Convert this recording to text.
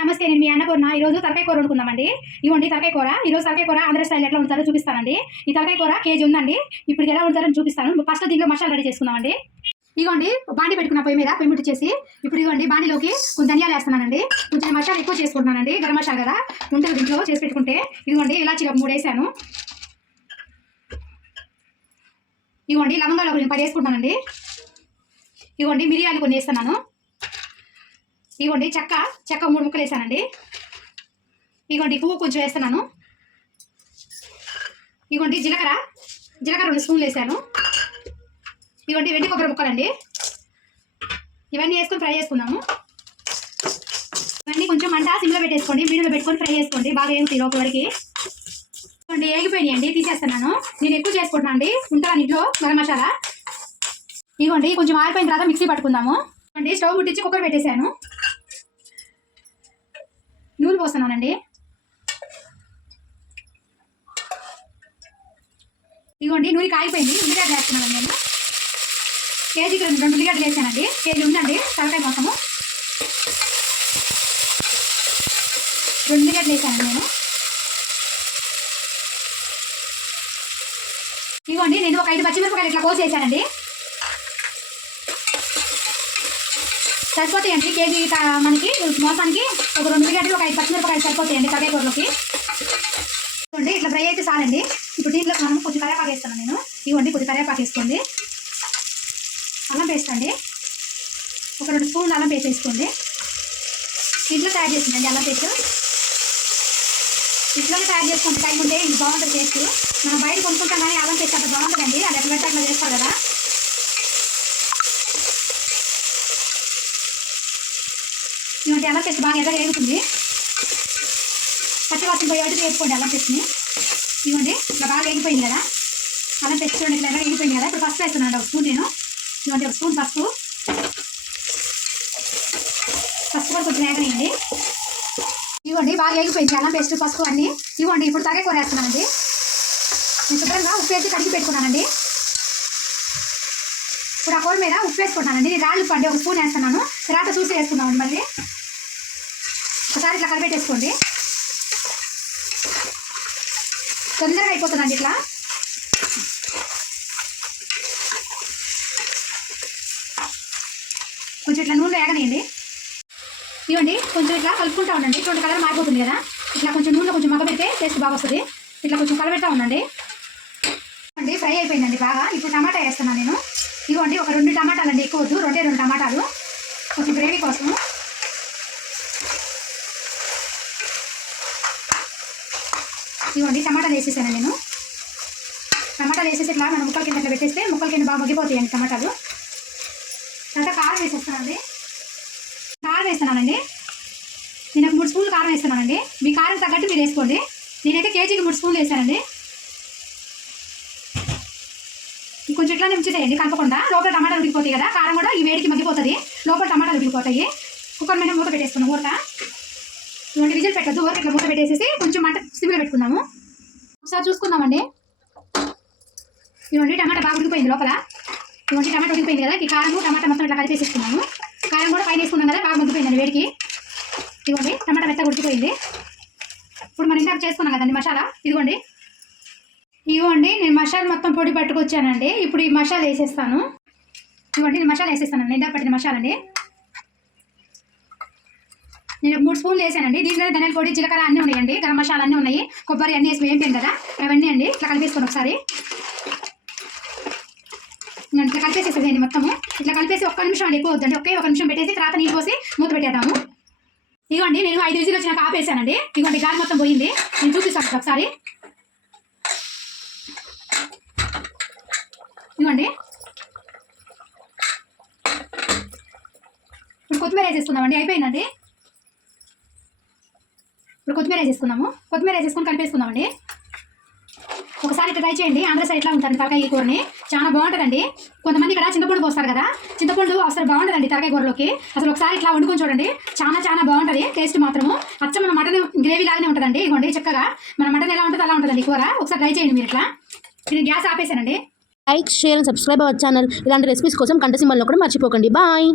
నమస్తే నేను మీ అన్నపూర్ణ. ఈ రోజు తలకాయ కూర వండుకుందామండి. ఇవ్వండి తలకాయ కూర. ఈ రోజు తలకాయ కూర ఆంధ్ర స్టైల్ ఎట్లా ఉంటారో చూపిస్తానండి. ఈ తలకాయ కూర కేజీ ఉందండి. ఇప్పుడు ఎలా ఉంటారని చూపిస్తాను. ఫస్ట్ దీంట్లో మసాలా రెడీ చేసుకుందామండి. ఇగోండి బాండి పెట్టుకున్న పొయ్యి మీద పొయ్యి చేసి ఇప్పుడు ఇదిగోండి బాండిలోకి కొంచెం ధనియాలు వేస్తున్నానండి. కొంచెం మసాలా ఎక్కువ చేసుకుంటున్నానండి గరం మసాలా కదా. ఉంటుంది దీంట్లో చేసి పెట్టుకుంటే. ఇదిగోండి ఇలాచి మూడు వేసాను. ఇదిగోండి లవంగాలు ఒక పది వేసుకుంటానండి ఇదిగోండి మిరియాలు కొన్ని వేస్తున్నాను. ఇగోండి చెక్క చెక్క మూడు ముక్కలు వేసానండి. ఇదిగోండి పువ్వు కొంచెం వేస్తున్నాను. ఇదిగోండి జీలకర్ర జీలకర్ర రెండు స్పూన్లు వేసాను. ఇదిగోండి వెండి కొబ్బరి ముక్కలండి. ఇవన్నీ వేసుకొని ఫ్రై చేసుకుందాము. ఇవన్నీ కొంచెం మంట సిమ్లో పెట్టేసుకోండి మీడియంలో పెట్టుకొని ఫ్రై చేసుకోండి బాగా వేగుతాయి లోపల వరకు ఇదిగోండి వేగిపోయినాయి అండి తీసేస్తున్నాను. నేను ఎక్కువ చేసుకుంటున్నాను అండి ఉంటాను ఇంట్లో గరం మసాలా? ఇదిగోండి కొంచెం ఆరిపోయిన తర్వాత మిక్సీ పట్టుకుందాము. అండి స్టవ్ ముట్టించి కుక్కర్ పెట్టేశాను. నూనె పోస్తున్నానండి. ఇదిగోండి నూనె కాగిపోయింది. ఉల్లిగడ్డ వేస్తున్నాను నేను. కేజీకి రెండు రెండు ఉల్లిగడ్డలు వేసానండి. కేజీ ఉందండి తలకాయ కోసము. రెండు ఉల్లిగడ్డలు వేసాను నేను. ఇదిగోండి నేను ఒక ఐదు పచ్చిమిరపకాయలు ఇట్లా కోసి వేసానండి. సరిపోతాయండి. కేజీ మనకి మోసానికి ఒక రెండు ఉల్లిగడ్డలు ఒక ఐదు పచ్చిమిరపకాయలు సరిపోతాయండి కర్రీ చూడండి ఇట్లా ఫ్రై అయితే చాలండి. ఇప్పుడు దీంట్లో మనం కొంచెం కరేపాకు వేస్తాను నేను. ఇవ్వండి కొంచెం కరేపాకు వేసుకోండి. అల్లం పేస్ట్ అండి ఒక రెండు స్పూన్లు అల్లం పేస్ట్ వేసుకోండి. ఇంట్లో తయారు చేసిందండి అల్లం పేస్ట్. ఇంట్లోనే తయారు చేసుకుంటే టైం ఉంటే ఇది బాగుంటుంది టేస్ట్. మనం బయట కొనుక్కుంటాం కానీ అల్లం పేస్ట్ ఎలా అల్లం బాగా ఎర్రగా వేగుతుంది పచ్చివాసన పోయి ఒకటి వేసుకోండి అల్లం పేస్ట్ని. ఇవ్వండి ఇట్లా బాగా వేగిపోయింది కదా. అల్లం పేస్ట్ చూడండి ఇట్లా ఎర్రగా వేగిపోయింది కదా. ఇప్పుడు ఫస్ట్ వేస్తున్నాను ఒక స్పూన్ నేను. ఇవ్వండి ఒక స్పూన్ పసుపు. పసుపు కూడా కొంచెం వేగనేయండి ఇవ్వండి బాగా వేగిపోయింది అల్లం పేస్ట్ పసుపు అన్ని. ఇవ్వండి ఇప్పుడు తగే కూర వేస్తున్నానండి నేను శుభ్రంగా ఉప్పు వేసి కడిగి పెట్టుకున్నానండి ఇప్పుడు ఆ కూర మీద ఉప్పు వేసుకుంటానండి రాళ్ళు పండి ఒక స్పూన్ వేస్తున్నాను. తర్వాత చూసి వేసుకుందామండి మళ్ళీ. ఒకసారి ఇట్లా కలిపెట్టేసుకోండి. తొందరగా అయిపోతుందండి ఇట్లా. కొంచెం ఇట్లా నూనె వేగనేయండి ఇవ్వండి కొంచెం ఇట్లా కలుపుకుంటా ఉండండి. ఇటువంటి కలర్ మారిపోతుంది కదా. ఇట్లా కొంచెం నూనె కొంచెం మగ్గ పెడితే టేస్ట్ బాగా వస్తుంది. ఇట్లా కొంచెం కలబెడతా ఉండండి. అండి ఫ్రై అయిపోయిందండి బాగా. ఇప్పుడు టమాటా వేస్తున్నాను నేను. ఇవ్వండి ఒక రెండు టమాటాలు అండి ఎక్కువ వద్దు. రెండే రెండు టమాటాలు. కొంచెం గ్రేవీ కోసం ఇవ్వండి టమాటాలు వేసేసాను నేను. టమాటాలు వేసేసి ఇట్లా మనం ముక్కల కింద పెట్టేస్తే ముక్కల కింద బాగా మగ్గిపోతాయండి టమాటాలు. తర్వాత కారం వేసేస్తానండి కారం వేస్తున్నానండి. నేను ఒక మూడు స్పూన్లు కారం వేస్తున్నానండి. మీ కారం తగ్గట్టు మీరు వేసుకోండి. నేనైతే కేజీకి మూడు స్పూన్లు వేసానండి. కొంచెం ఇట్లా ఉంచుతాయండి కలపకుండా. లోపల టమాటాలు ఉడికిపోతాయి కదా కారం కూడా ఈ వేడికి మగ్గిపోతుంది. లోపల టమాటాలు ఉడికిపోతాయి. కుక్కర్ మీద మూత పెట్టేసుకున్నాం ఊరట ఇటువంటి విజిల్ పెట్టద్దు ఊరట ఇట్లా మూత పెట్టేసేసి కొంచెం మంట సిమ్లో పెట్టుకుందాము. ఒకసారి చూసుకుందామండి. ఇవ్వండి టమాటా బాగా ఉడికిపోయింది లోపల. ఇవ్వండి టమాటా ఉడికిపోయింది కదా ఈ కారం టమాటా మొత్తం ఇట్లా కలిపేసేసుకున్నాము. కారం కూడా పైన వేసుకున్నాం కదా బాగా ముగ్గిపోయిందండి వేడికి. ఇదిగోండి టమాటా మెత్తగా ఉడికిపోయింది. ఇప్పుడు మనం ఇందాక చేసుకున్నాం కదండి మసాలా. ఇదిగోండి. ఇవ్వండి నేను మసాలా మొత్తం పొడి పట్టుకొచ్చానండి. ఇప్పుడు ఈ మసాలా వేసేస్తాను. ఇవ్వండి నేను మసాలా వేసేస్తాను ఇందాక పట్టిన మసాలా అండి. నేను మూడు స్పూన్లు వేసానండి. దీంట్లో ధనియాల పొడి జీలకర్ర అన్నీ ఉన్నాయండి. గరం మసాలా అన్నీ ఉన్నాయి. కొబ్బరి అన్నీ వేసి ఏం కదా. అవన్నీ అండి. ఇట్లా కలిపేసుకోండి ఒకసారి. నేను ఇట్లా కలిపేసేసేదండి మొత్తము. ఇట్లా కలిపేసి ఒక్క నిమిషం అండి ఎక్కువ వద్దండి. ఒకే ఒక నిమిషం పెట్టేసి తర్వాత నీళ్ళు పోసి మూత పెట్టేద్దాము. ఇదిగోండి నేను ఐదు విజిల్ వచ్చినాక ఆపేసానండి ఇదిగోండి గాలి మొత్తం పోయింది. నేను చూపిస్తాను ఒకసారి. ఇదిగోండి. ఇప్పుడు కొత్తిమీర వేసేసుకుందామండి. అయిపోయిందండి. ఇప్పుడు కొత్తిమీర వేసేసుకుందాము. కొత్తిమీర వేసేసుకొని కలిపేసుకుందామండి. ఒకసారి ఇట్లా ట్రై చేయండి. ఆంధ్ర సైడ్ ఎట్లా ఉంటుంది తలకాయ ఈ కూరని? చాలా బాగుంటుందండి. కొంతమంది ఇక్కడ చింతపండు పోస్తారు కదా. చింతపండు అసలు బాగుంటుందండి తలకాయ కూరలోకి. అసలు ఒకసారి ఇట్లా వండుకొని చూడండి. చాలా చాలా బాగుంటుంది. టేస్ట్ మాత్రము. అచ్చ మన మటన్ గ్రేవీ లాగానే ఉంటుందండి. ఇవ్వండి చక్కగా. మన మటన్ ఎలా ఉంటుంది అలా ఉంటుందండి కూర. ఒకసారి ట్రై చేయండి మీరు ఇట్లా. నేను gas ఆపేసానండి. Like share and subscribe our channel ఇలాంటి రెసిపీస్ కోసం కంట సింబల్లో కూడా మర్చిపోకండి. బాయ్